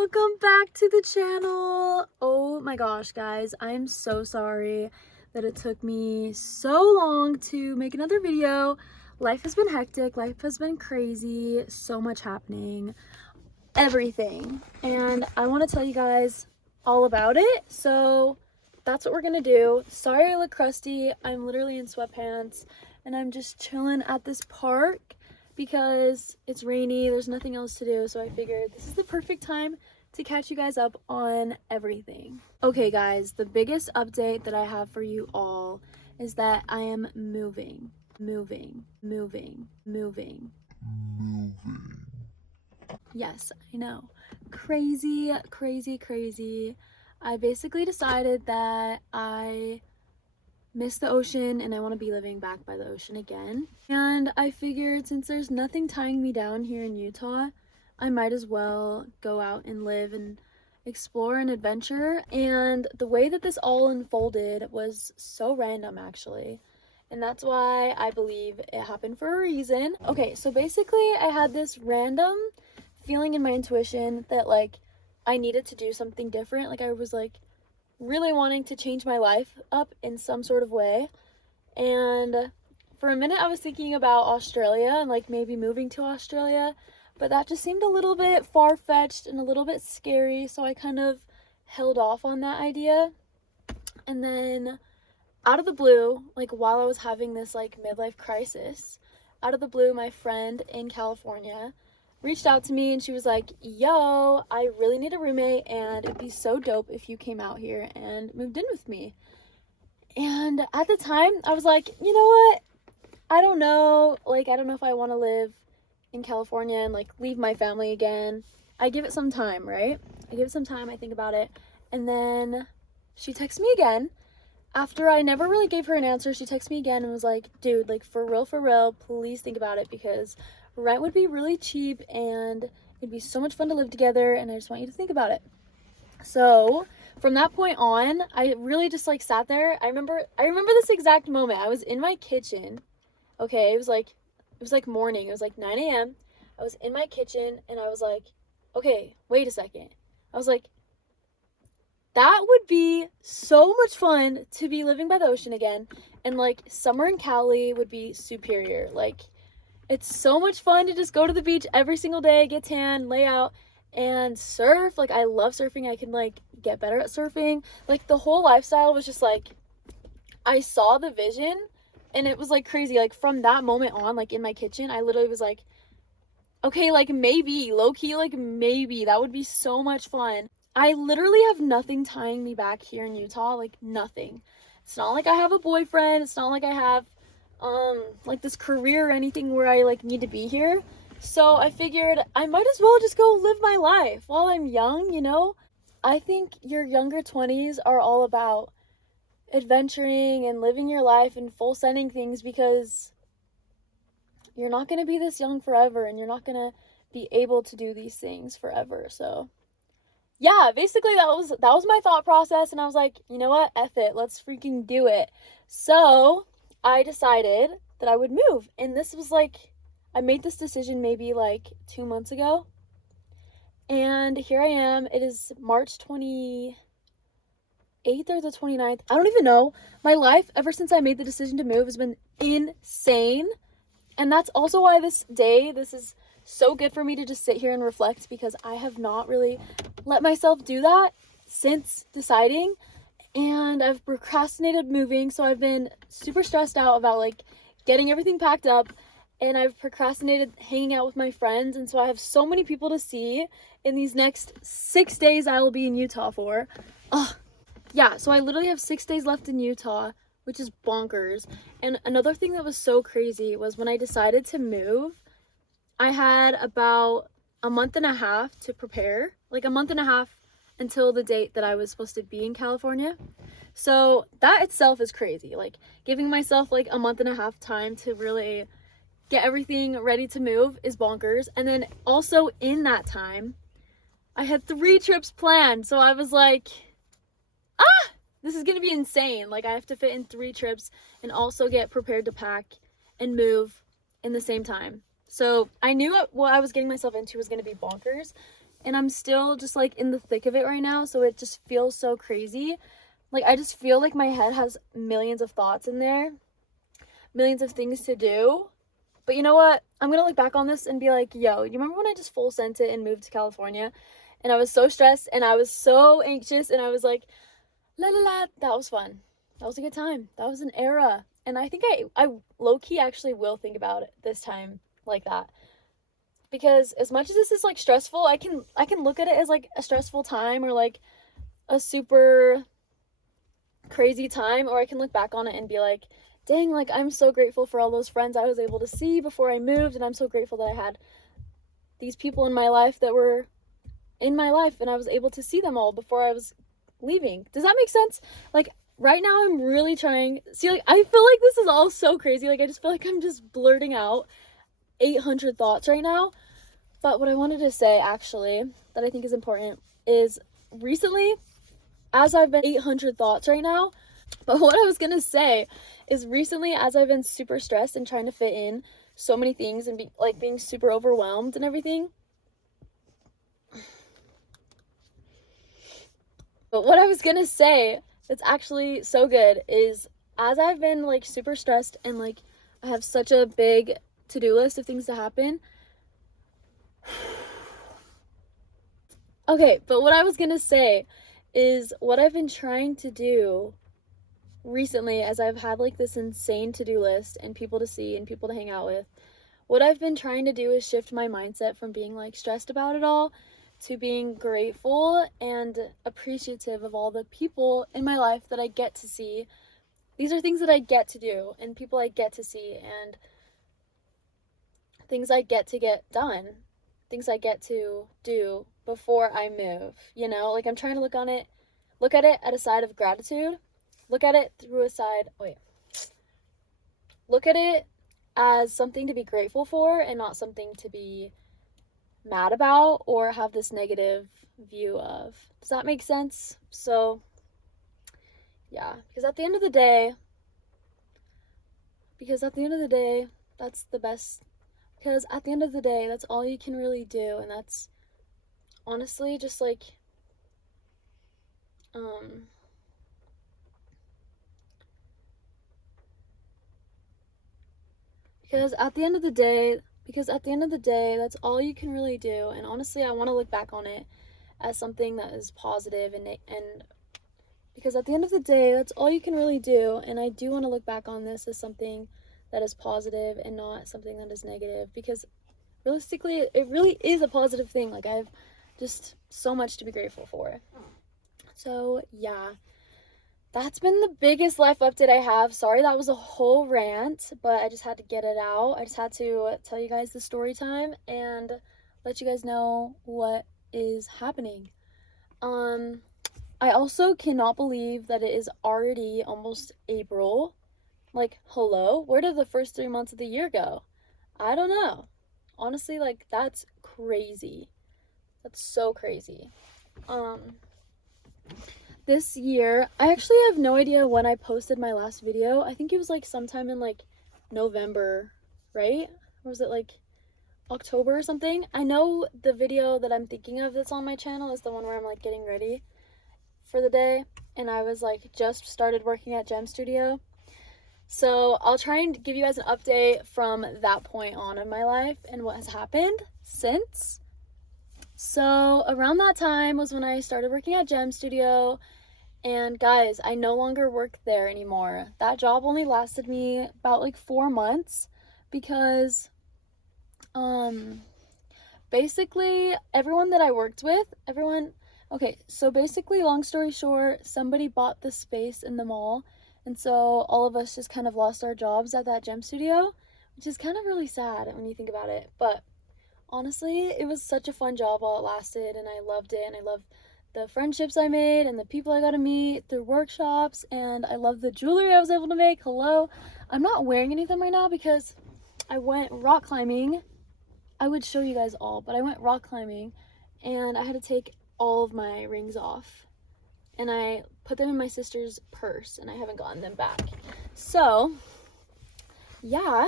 Welcome back to the channel. Oh my gosh, guys, I'm so sorry that it took me so long to make another video. Life has been hectic, life has been crazy, so much happening, everything. And I want to tell you guys all about it. So that's what we're gonna do. Sorry I look crusty. I'm literally in sweatpants and I'm just chilling at this park because it's rainy, there's nothing else to do, so I figured this is the perfect time to catch you guys up on everything. Okay guys, the biggest update that I have for you all is that I am moving. Yes, I know. Crazy, crazy, crazy. I basically decided that I miss the ocean and I want to be living back by the ocean again. And I figured since there's nothing tying me down here in Utah, I might as well go out and live and explore and adventure. And the way that this all unfolded was so random, actually. And that's why I believe it happened for a reason. Okay, so basically I had this random feeling in my intuition that like I needed to do something different. Like I was like really wanting to change my life up in some sort of way. And for a minute I was thinking about Australia and like maybe moving to Australia, but that just seemed a little bit far-fetched and a little bit scary, so I kind of held off on that idea. And then out of the blue, like while I was having this like midlife crisis, out of the blue, my friend in California reached out to me and she was like, yo, I really need a roommate and it'd be so dope if you came out here and moved in with me. And at the time I was like, you know what, I don't know, like I don't know if I want to live in California and like leave my family again. I give it some time, right? I give it some time, I think about it. And then she texted me again. After I never really gave her an answer, she texted me again and was like, dude, like for real, please think about it because rent would be really cheap and it'd be so much fun to live together and I just want you to think about it. So from that point on, I really just like sat there. I remember this exact moment. I was in my kitchen. Okay, it was like morning. It was like 9 a.m. I was in my kitchen and I was like, okay, wait a second. I was like, that would be so much fun to be living by the ocean again. And like summer in Cali would be superior. Like it's so much fun to just go to the beach every single day, get tan, lay out and surf. Like I love surfing. I can like get better at surfing. Like the whole lifestyle was just like, I saw the vision and it was like crazy. Like from that moment on, like in my kitchen, I literally was like, okay, like maybe low key, like maybe that would be so much fun. I literally have nothing tying me back here in Utah, like nothing. It's not like I have a boyfriend. It's not like I have like this career or anything where I like need to be here. So I figured I might as well just go live my life while I'm young, you know? I think your younger 20s are all about adventuring and living your life and full sending things because you're not going to be this young forever and you're not going to be able to do these things forever. So yeah, basically that was my thought process and I was like, you know what? F it. Let's freaking do it. So, I decided that I would move. And this was like I made this decision maybe like 2 months ago. And here I am. It is March 28th or the 29th. I don't even know. My life ever since I made the decision to move has been insane. And that's also why this is so good for me to just sit here and reflect because I have not really let myself do that since deciding and I've procrastinated moving, so I've been super stressed out about like getting everything packed up and I've procrastinated hanging out with my friends, and so I have so many people to see in these next 6 days I will be in Utah for. Yeah, so I literally have 6 days left in Utah, which is bonkers. And another thing that was so crazy was when I decided to move, I had about a month and a half to prepare, like a month and a half until the date that I was supposed to be in California. So that itself is crazy. Like giving myself like a month and a half time to really get everything ready to move is bonkers. And then also in that time, I had 3 trips planned. So I was like, this is gonna be insane. Like I have to fit in 3 trips and also get prepared to pack and move in the same time. So I knew what I was getting myself into was gonna be bonkers. and I'm still just like in the thick of it right now, so it just feels so crazy. Like I just feel like my head has millions of thoughts in there, millions of things to do. But you know what? I'm gonna look back on this and be like, yo, you remember when I just full sent it and moved to California? And I was so stressed and I was so anxious and I was like, la la la, that was fun. That was a good time. That was an era. And I think I low-key actually will think about it this time like that. Because as much as this is like stressful, I can look at it as like a stressful time or like a super crazy time, or I can look back on it and be like, dang, like I'm so grateful for all those friends I was able to see before I moved, and I'm so grateful that I had these people in my life that were in my life and I was able to see them all before I was leaving. Does that make sense? Like right now I'm really trying, see, like I feel like this is all so crazy, like I just feel like I'm just blurting out 800 thoughts right now. But what I wanted to say actually that I think is important is recently, as I've been 800 thoughts right now, but what I was gonna say is recently, as I've been super stressed and trying to fit in so many things and being super overwhelmed and everything. But what I was gonna say that's actually so good is, as I've been like super stressed and like I have such a big to-do list of things to happen. Okay, but what I was gonna say is what I've been trying to do recently, as I've had like this insane to-do list and people to see and people to hang out with, what I've been trying to do is shift my mindset from being like stressed about it all to being grateful and appreciative of all the people in my life that I get to see. These are things that I get to do and people I get to see and things I get to get done, things I get to do before I move, you know? Like I'm trying to look at it at a side of gratitude. Look at it through a side, look at it as something to be grateful for and not something to be mad about or have this negative view of. Does that make sense? So yeah, because at the end of the day, that's the best, because at the end of the day, that's all you can really do, and that's honestly just like because at the end of the day, that's all you can really do. And honestly, I want to look back on it as something that is positive and because at the end of the day, that's all you can really do. And I do want to look back on this as something that is positive and not something that is negative, because realistically, it really is a positive thing. Like I have just so much to be grateful for. So yeah, that's been the biggest life update I have. Sorry that was a whole rant, but I just had to get it out. I just had to tell you guys the story time and let you guys know what is happening. I also cannot believe that it is already almost April. Like, hello? Where did the first 3 months of the year go? I don't know. Honestly, like, that's crazy. That's so crazy. This year, I actually have no idea when I posted my last video. I think it was like sometime in like November, right? Or was it like October or something? I know the video that I'm thinking of that's on my channel is the one where I'm like getting ready for the day, and I was like just started working at Gem Studio. So I'll try and give you guys an update from that point on in my life and what has happened since. So around that time was when I started working at Gem Studio, and guys, I no longer work there anymore. That job only lasted me about like 4 months because basically everyone that I worked with, okay, so basically, long story short, somebody bought the space in the mall, and so all of us just kind of lost our jobs at that Gem Studio, which is kind of really sad when you think about it. But honestly, it was such a fun job while it lasted, and I loved it, and I loved the friendships I made and the people I got to meet through workshops, and I love the jewelry I was able to make. Hello, I'm not wearing anything right now because I went rock climbing. I would show you guys all, but I went rock climbing and I had to take all of my rings off, and I put them in my sister's purse and I haven't gotten them back. So yeah,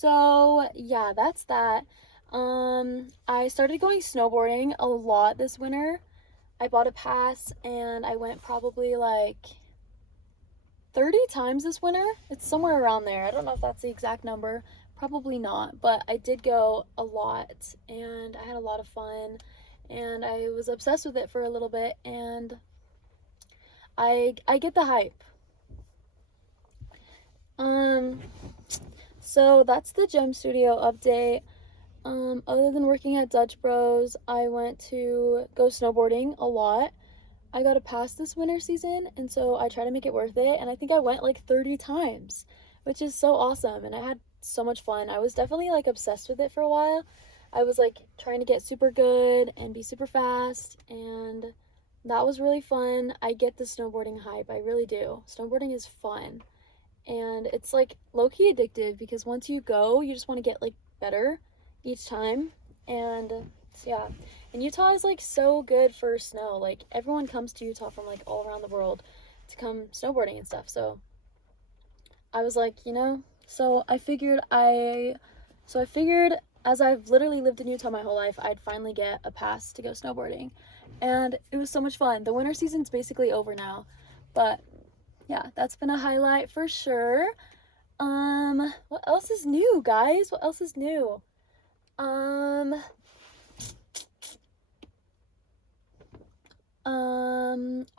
So yeah, that's that. I started going snowboarding a lot this winter. I bought a pass and I went probably like 30 times this winter. It's somewhere around there. I don't know if that's the exact number. Probably not, but I did go a lot and I had a lot of fun and I was obsessed with it for a little bit, and I get the hype. So that's the gym studio update. Other than working at Dutch Bros, I went to go snowboarding a lot. I got a pass this winter season, and so I try to make it worth it, and I think I went like 30 times, which is so awesome, and I had so much fun. I was definitely like obsessed with it for a while. I was like trying to get super good and be super fast, and that was really fun. I get the snowboarding hype, I really do. Snowboarding is fun, and it's like low-key addictive because once you go, you just want to get like better each time, and so yeah. And Utah is like so good for snow. Like everyone comes to Utah from like all around the world to come snowboarding and stuff. So I was like, so I figured as I've literally lived in Utah my whole life, I'd finally get a pass to go snowboarding. And it was so much fun. The winter season's basically over now, but yeah, that's been a highlight for sure. What else is new, guys? What else is new?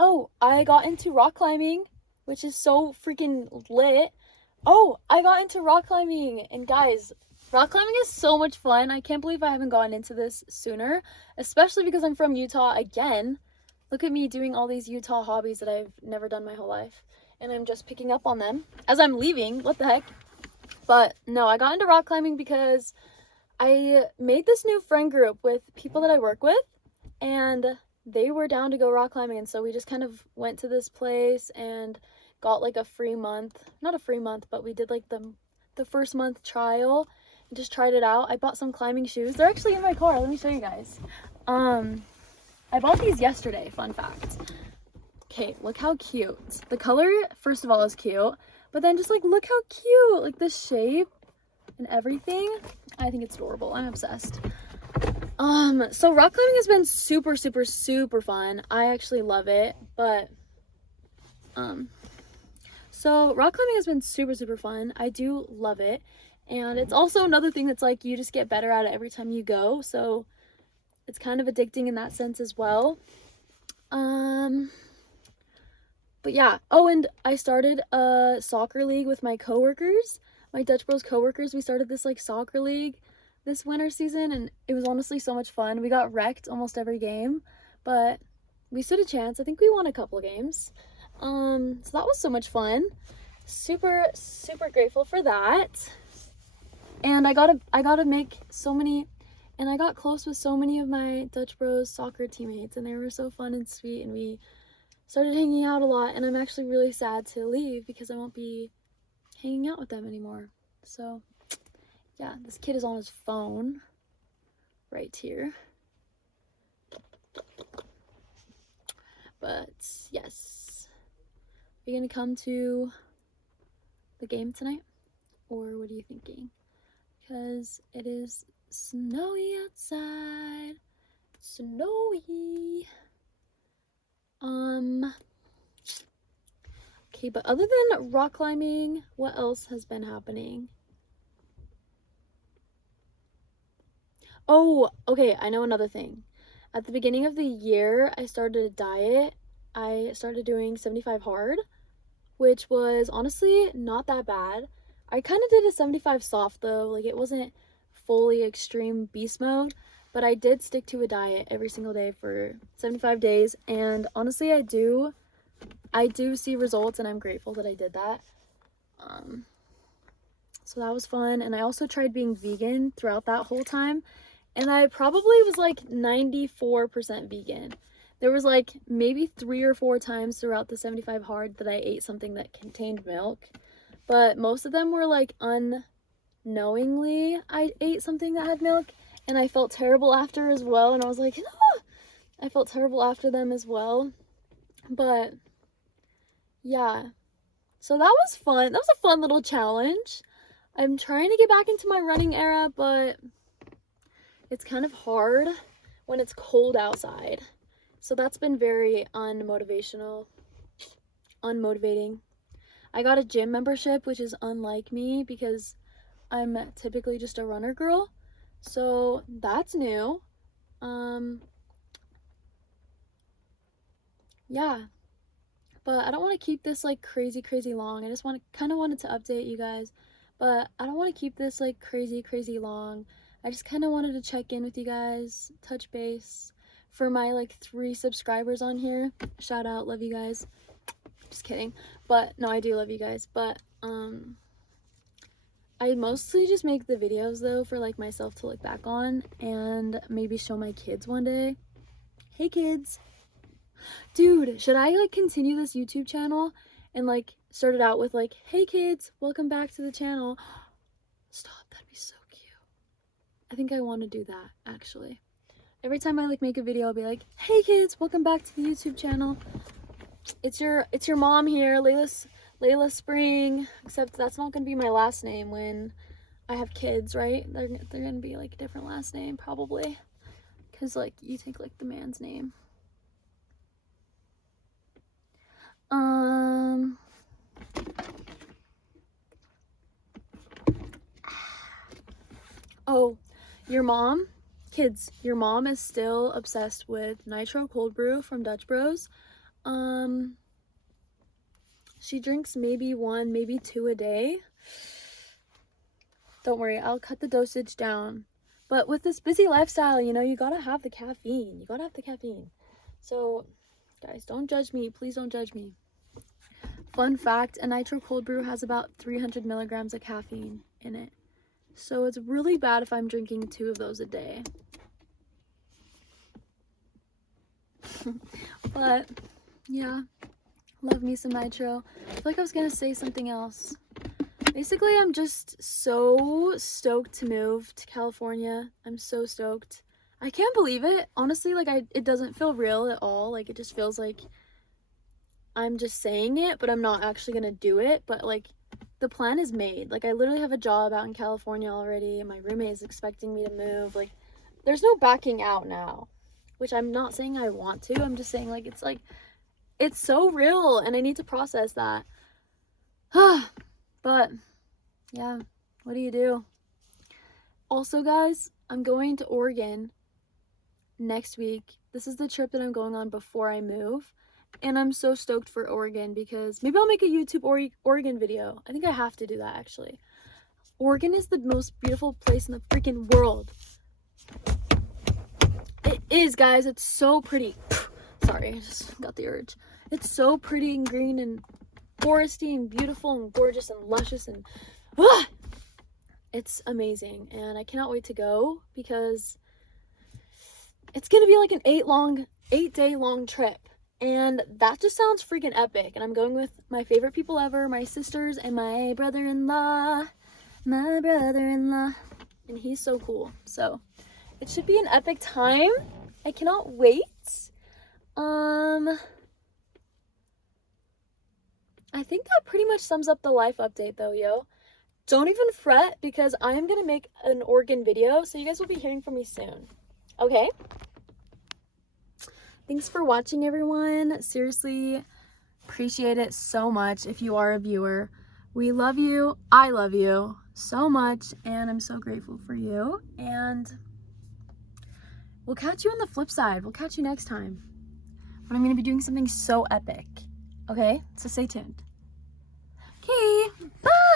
Oh, I got into rock climbing, which is so freaking lit. Oh, I got into rock climbing, and guys, rock climbing is so much fun. I can't believe I haven't gotten into this sooner, especially because I'm from Utah again. Look at me doing all these Utah hobbies that I've never done my whole life, and I'm just picking up on them as I'm leaving. What the heck? But no, I got into rock climbing because I made this new friend group with people that I work with, and they were down to go rock climbing, and so we just kind of went to this place and got like a free month. Not a free month, but we did like the first month trial and just tried it out. I bought some climbing shoes. They're actually in my car. Let me show you guys. I bought these yesterday, fun fact. Okay, look how cute. The color, first of all, is cute, but then just like look how cute, like the shape and everything. I think it's adorable. I'm obsessed. So rock climbing has been super, super, super fun. I actually love it, but, so rock climbing has been super, super fun. I do love it, and it's also another thing that's like, you just get better at it every time you go, so it's kind of addicting in that sense as well. But yeah. Oh, and I started a soccer league with my coworkers, my Dutch Bros coworkers. We started this like soccer league this winter season, and it was honestly so much fun. We got wrecked almost every game, but we stood a chance. I think we won a couple of games. So that was so much fun. Super, super grateful for that. And I got close with so many of my Dutch Bros soccer teammates, and they were so fun and sweet, and we started hanging out a lot, and I'm actually really sad to leave because I won't be hanging out with them anymore. So yeah, this kid is on his phone right here. But yes, are you gonna come to the game tonight, or what are you thinking? Because it is snowy outside. Snowy. Okay, but other than rock climbing, what else has been happening? Oh, okay, I know another thing. At the beginning of the year, I started a diet. I started doing 75 hard, which was honestly not that bad. I kind of did a 75 soft though, like it wasn't fully extreme beast mode, but I did stick to a diet every single day for 75 days, and honestly, I do see results, and I'm grateful that I did that. So that was fun, and I also tried being vegan throughout that whole time, and I probably was like 94% vegan. There was like maybe 3 or 4 times throughout the 75 hard that I ate something that contained milk, but most of them were like unknowingly I ate something that had milk, and I felt terrible after as well, and I was like, ah! I felt terrible after them as well. But yeah, so that was fun. That was a fun little challenge. I'm trying to get back into my running era, but it's kind of hard when it's cold outside. So that's been very unmotivating. I got a gym membership, which is unlike me because I'm typically just a runner girl. So that's new. Yeah. But I don't want to keep this like crazy long. I just wanted to update you guys. But I don't want to keep this like crazy long. I just kind of wanted to check in with you guys, touch base. For my like 3 subscribers on here, shout out, love you guys. Just kidding. But no, I do love you guys. But I mostly just make the videos though for like myself to look back on and maybe show my kids one day. Hey kids. Dude, should I like continue this YouTube channel and like start it out with like, hey kids, welcome back to the channel. Stop, that'd be so cute. I think I want to do that actually. Every time I like make a video, I'll be like, hey kids, welcome back to the YouTube channel. It's your mom here, Layla Spring, except that's not gonna be my last name when I have kids, right? They're gonna be like a different last name probably, because like you take like the man's name. Oh, your mom, kids, your mom is still obsessed with Nitro Cold Brew from Dutch Bros. She drinks maybe 1, maybe 2 a day. Don't worry, I'll cut the dosage down. But with this busy lifestyle, you know, you gotta have the caffeine. So, guys, don't judge me. Please don't judge me. Fun fact, a Nitro Cold Brew has about 300 milligrams of caffeine in it. So it's really bad if I'm drinking 2 of those a day. But, yeah. Love me some Nitro. I feel like I was gonna say something else. Basically, I'm just so stoked to move to California. I'm so stoked. I can't believe it. Honestly, like it doesn't feel real at all. Like it just feels like I'm just saying it, but I'm not actually gonna do it. But like the plan is made. Like I literally have a job out in California already. My roommate is expecting me to move. Like there's no backing out now, which I'm not saying I want to. I'm just saying like it's so real and I need to process that. But yeah, what do you do? Also, guys, I'm going to Oregon next week. This is the trip that I'm going on before I move. And I'm so stoked for Oregon because maybe I'll make a YouTube Oregon video. I think I have to do that actually. Oregon is the most beautiful place in the freaking world. It is, guys. It's so pretty. Sorry, I just got the urge. It's so pretty and green and foresty and beautiful and gorgeous and luscious and it's amazing. And I cannot wait to go because it's gonna be like an 8-day long trip. And that just sounds freaking epic. And I'm going with my favorite people ever, my sisters and my brother-in-law. And he's so cool. So it should be an epic time. I cannot wait. I think that pretty much sums up the life update though, yo. Don't even fret because I am gonna make an Oregon video, so you guys will be hearing from me soon. Okay? Thanks for watching, everyone. Seriously, appreciate it so much if you are a viewer. We love you. I love you so much, and I'm so grateful for you. And we'll catch you on the flip side. We'll catch you next time. But I'm going to be doing something so epic. Okay? So stay tuned. Okay, bye!